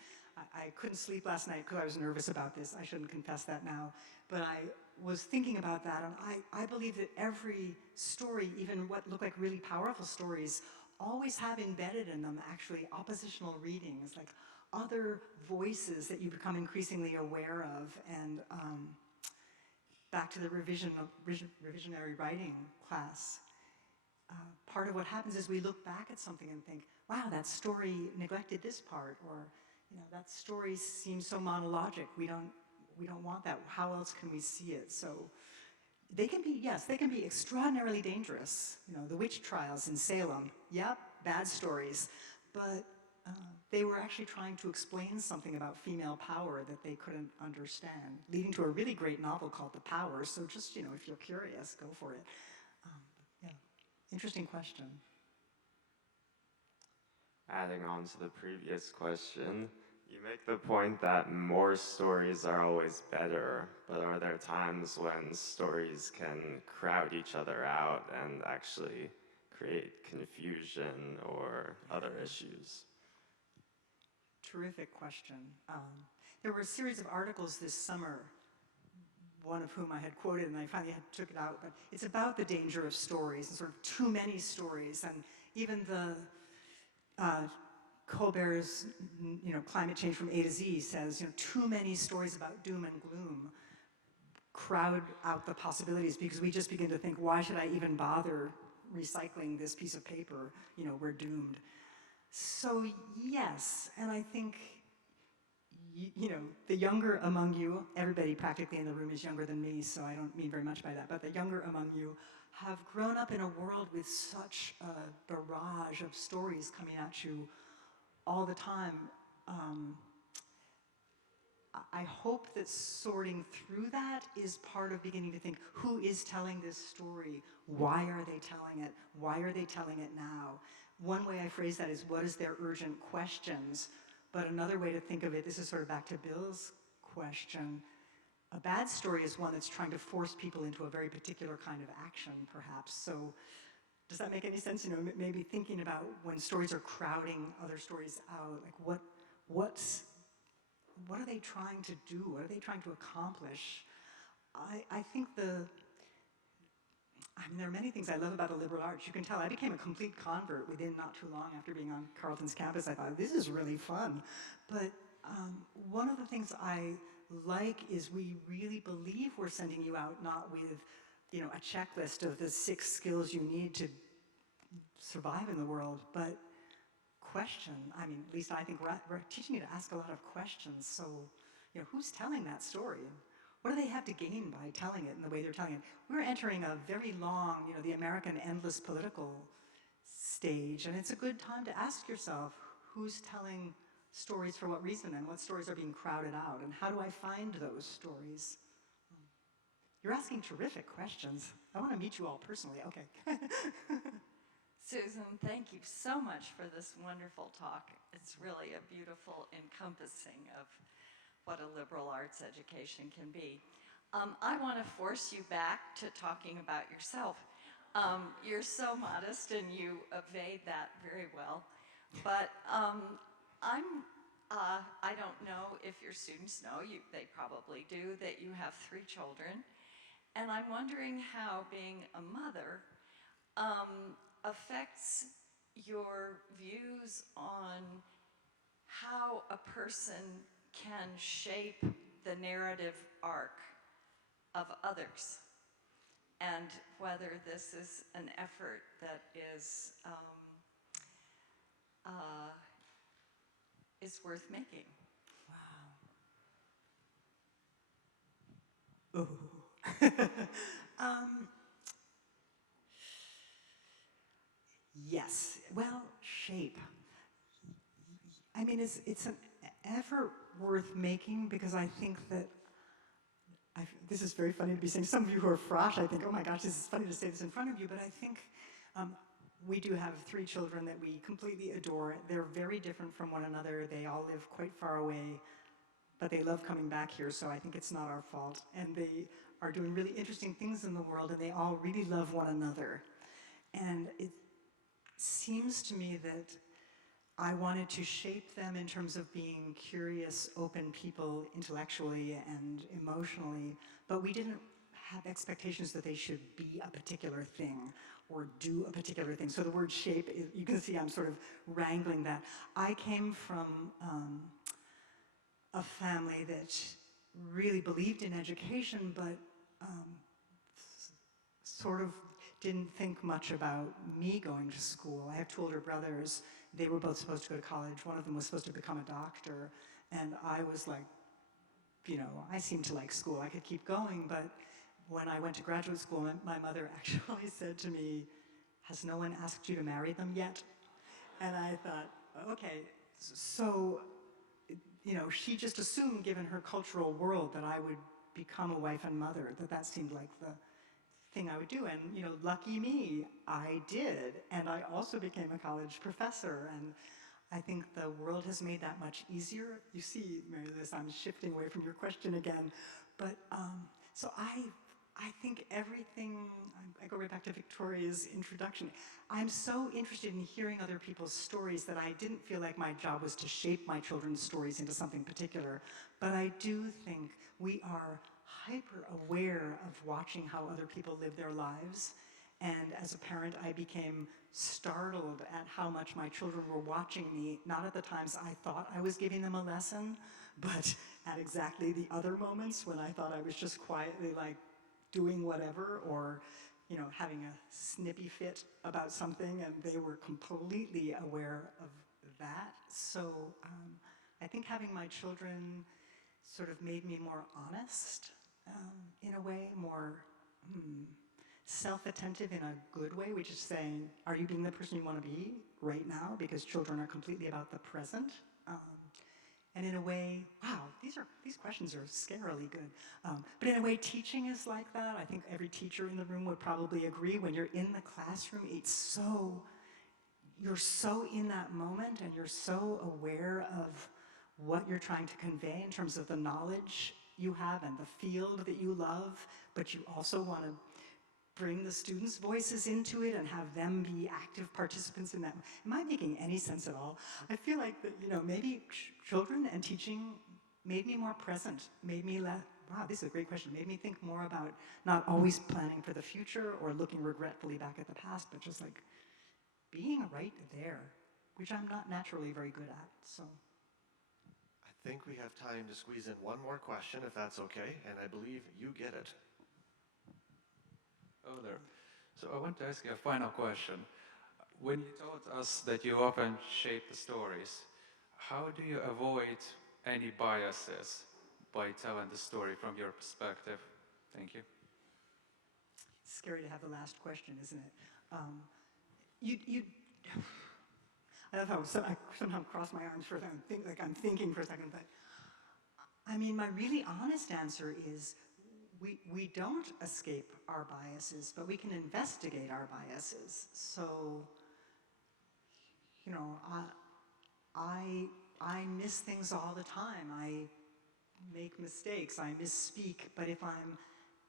I couldn't sleep last night because I was nervous about this. I shouldn't confess that now. But I was thinking about that, and I believe that every story, even what look like really powerful stories, always have embedded in them actually oppositional readings, like other voices that you become increasingly aware of. And back to the revisionary writing class, part of what happens is we look back at something and think, wow, that story neglected this part, or that story seems so monologic. We don't want that. How else can we see it? So they can be, yes, they can be extraordinarily dangerous. The witch trials in Salem, yep, bad stories, but they were actually trying to explain something about female power that they couldn't understand, leading to a really great novel called The Power. So just, if you're curious, go for it. Yeah, interesting question. Adding on to the previous question, you make the point that more stories are always better, but are there times when stories can crowd each other out and actually create confusion or other issues? Terrific question. There were a series of articles this summer, one of whom I had quoted, and I finally took it out, but it's about the danger of stories and sort of too many stories, and even the Colbert's, Climate Change from A to Z says, too many stories about doom and gloom crowd out the possibilities, because we just begin to think, why should I even bother recycling this piece of paper? We're doomed. So yes, and I think, the younger among you, everybody practically in the room is younger than me, so I don't mean very much by that, but the younger among you have grown up in a world with such a barrage of stories coming at you all the time. I hope that sorting through that is part of beginning to think, who is telling this story? Why are they telling it? Why are they telling it now? One way I phrase that is, what is their urgent questions? But another way to think of it, this is sort of back to Bill's question, a bad story is one that's trying to force people into a very particular kind of action, perhaps. So does that make any sense? Maybe thinking about when stories are crowding other stories out, like what are they trying to do? What are they trying to accomplish? I think there are many things I love about the liberal arts. You can tell I became a complete convert within not too long after being on Carleton's campus. I thought, this is really fun. But one of the things I like is we really believe we're sending you out not with, a checklist of the 6 skills you need to survive in the world, but question. At least I think we're teaching you to ask a lot of questions. So, who's telling that story? What do they have to gain by telling it in the way they're telling it? We're entering a very long, the American endless political stage, and it's a good time to ask yourself, who's telling stories for what reason, and what stories are being crowded out, and how do I find those stories? You're asking terrific questions. I want to meet you all personally. Okay. Susan, thank you so much for this wonderful talk. It's really a beautiful encompassing of what a liberal arts education can be. I want to force you back to talking about yourself. You're so modest and you evade that very well. But I don't know if your students know, they probably do, that you have 3 children. And I'm wondering how being a mother affects your views on how a person can shape the narrative arc of others, and whether this is an effort that is worth making. Wow. Yes. Well, shape. It's an effort worth making, because I think that this is very funny to be saying. Some of you who are frosh, I think, oh my gosh, this is funny to say this in front of you, but I think we do have 3 children that we completely adore. They're very different from one another. They all live quite far away, but they love coming back here, so I think it's not our fault. And they are doing really interesting things in the world, and they all really love one another. And seems to me that I wanted to shape them in terms of being curious, open people intellectually and emotionally, but we didn't have expectations that they should be a particular thing or do a particular thing. So the word shape, you can see I'm sort of wrangling that. I came from a family that really believed in education, but sort of didn't think much about me going to school. I have two older brothers. They were both supposed to go to college. One of them was supposed to become a doctor. And I was like, you know, I seemed to like school. I could keep going. But when I went to graduate school, my mother actually said to me, "Has no one asked you to marry them yet?" And I thought, okay. So, you know, she just assumed, given her cultural world, that I would become a wife and mother, that seemed like the thing I would do. And, you know, lucky me, I did. And I also became a college professor. And I think the world has made that much easier. You see, Mary Liz, I'm shifting away from your question again. But, so I think everything, I go right back to Victoria's introduction. I'm so interested in hearing other people's stories that I didn't feel like my job was to shape my children's stories into something particular. But I do think we are hyper aware of watching how other people live their lives. And as a parent, I became startled at how much my children were watching me, not at the times I thought I was giving them a lesson, but at exactly the other moments when I thought I was just quietly like doing whatever, or, you know, having a snippy fit about something, and they were completely aware of that. So I think having my children sort of made me more honest, in a way, more self-attentive in a good way, which is saying, are you being the person you want to be right now? Because children are completely about the present. And in a way, wow, these questions are scarily good. But in a way, teaching is like that. I think every teacher in the room would probably agree. When you're in the classroom, you're so in that moment, and you're so aware of what you're trying to convey in terms of the knowledge you have and the field that you love, but you also want to bring the students' voices into it and have them be active participants in that. Am I making any sense at all? I feel like that, you know, maybe children and teaching made me more present, made me wow, this is a great question, made me think more about not always planning for the future or looking regretfully back at the past, but just like being right there, which I'm not naturally very good at, so. I think we have time to squeeze in one more question, if that's okay, and I believe you get it. Oh there. So I want to ask you a final question. When you told us that you often shape the stories, how do you avoid any biases by telling the story from your perspective? Thank you. It's scary to have the last question, isn't it? I love how I somehow cross my arms for a second, think like I'm thinking for a second, but I mean, my really honest answer is we don't escape our biases, but we can investigate our biases. So, you know, I miss things all the time. I make mistakes, I misspeak, but if I'm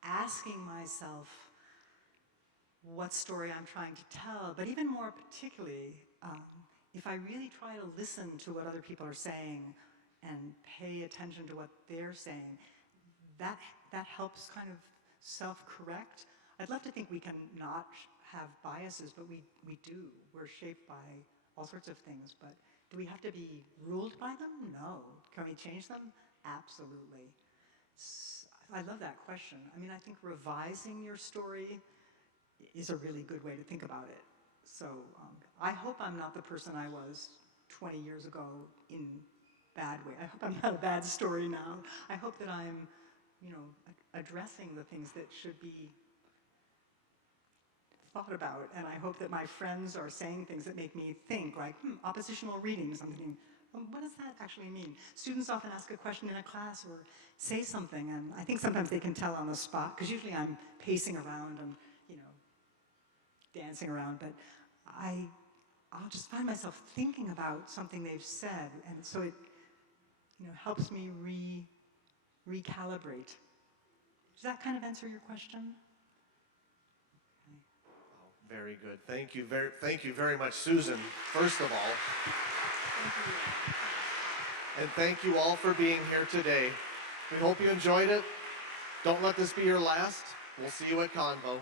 asking myself what story I'm trying to tell, but even more particularly, if I really try to listen to what other people are saying and pay attention to what they're saying, that helps kind of self-correct. I'd love to think we can not have biases, but we do. We're shaped by all sorts of things, but do we have to be ruled by them? No. Can we change them? Absolutely. I love that question. I mean, I think revising your story is a really good way to think about it. So I hope I'm not the person I was 20 years ago in bad way. I hope I'm not a bad story now. I hope that I'm, you know, addressing the things that should be thought about, and I hope that my friends are saying things that make me think, like, oppositional readings. I'm thinking, what does that actually mean? Students often ask a question in a class or say something, and I think sometimes they can tell on the spot, because usually I'm pacing around and, you know, dancing around, but I'll just find myself thinking about something they've said, and so it, you know, helps me recalibrate. Does that kind of answer your question? Very good. Thank you very much, Susan, first of all. And thank you all for being here today. We hope you enjoyed it. Don't let this be your last. We'll see you at Convo.